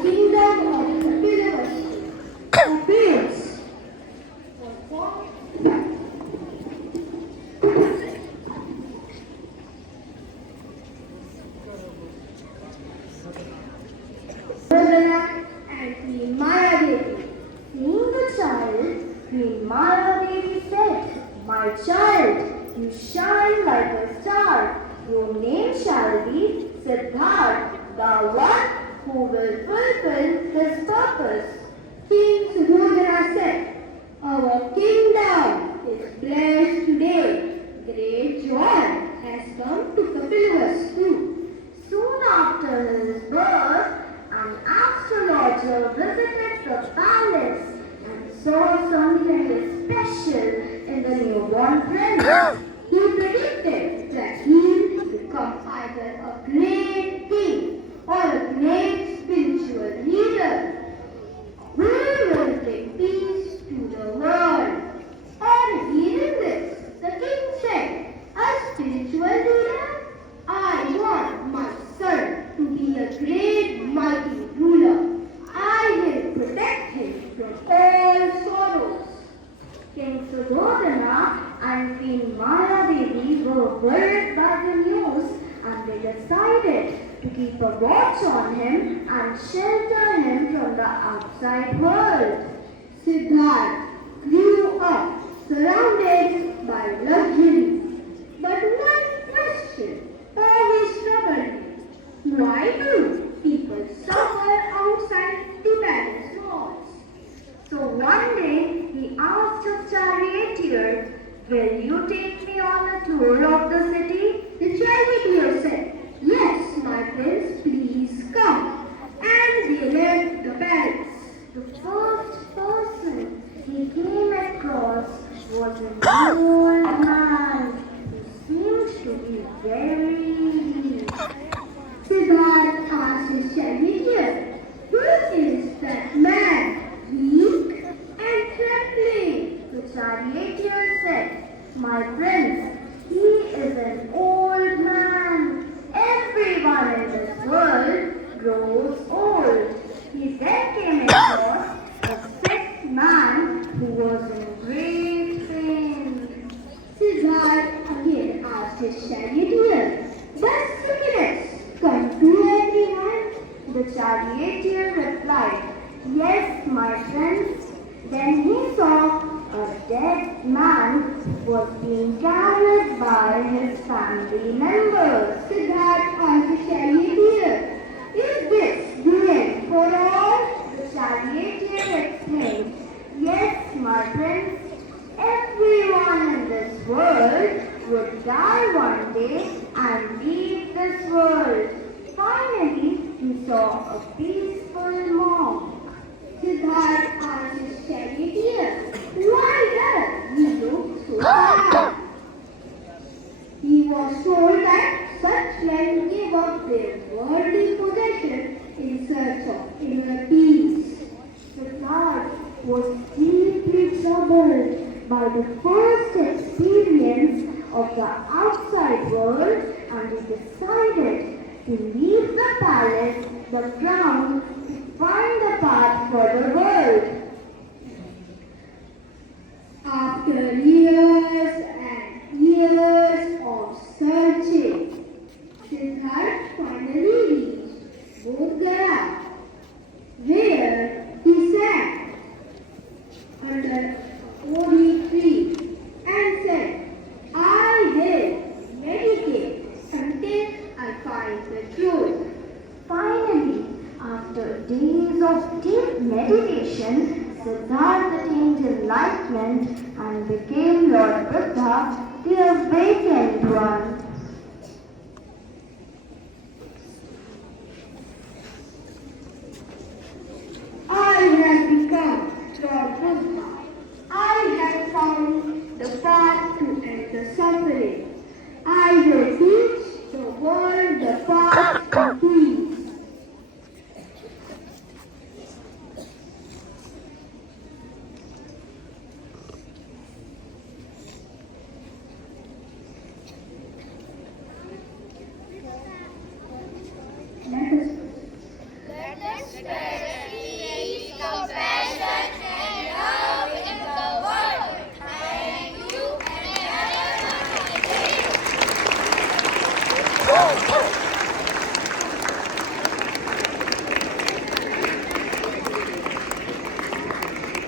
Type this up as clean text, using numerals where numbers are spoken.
kingdom of the pillars appears. Budha and Queen Mayadevi. Seeing the child, Queen Mayadevi said, "My child, you shine like a star. Your name shall be Siddhartha, the one who will fulfill his purpose." King Suddhodana said, "Our kingdom is blessed today. Great joy has come to Kapilavastu." Soon after his birth, an astrologer visited the palace and saw something special in the newborn prince. He predicted that he would become either a great king or a great spiritual leader. "We will bring peace to the world." On hearing this, the king said, "A spiritual leader? I want my son to be a great mighty ruler. I will protect him from all sorrows." King Suddhodana and Queen Mayadevi were worried by the news, and they decided to keep a watch on him and shelter him from the outside world. Siddhartha grew up surrounded by luxury. But one question always troubled him. Why do people suffer outside the palace walls? So one day he asked a charioteer, "Will you take me on a tour of the city?" The charioteer said, "Yes, my prince, please come." And they left the palace. The first person he came across was an old man who seemed to be very weak. Siddhartha asked his charioteer, "Who is that man, weak and trembling?" The charioteer said, "My prince, he is an old man. Everyone in this world grows old." He then came across a sick man who was in great pain. Siddhartha again asked his charioteer, "Does sickness come to everyone?" The charioteer replied, "Yes, my friend." Then he saw a dead man was being carried by his family members. Siddhartha asked the charioteer, "Is this the end for all?" The charioteer explained, "Yes, my prince. Everyone in this world would die one day and leave this world." Finally, he saw a peaceful monk. Siddhartha asked his charioteer, "Why does he look so sad?" He was told that such men give up their worldly possession in search of inner peace. Siddhartha was deeply troubled by the first experience of the outside world, and he decided to leave the palace, the ground, to find a path for the world. After years and years of searching, Siddhartha finally reached Budha, where he sat under a holy tree and said, "I will meditate until I find the truth." Finally, after days of deep meditation, Siddhartha attained enlightenment and became Lord Budha, the awakened one.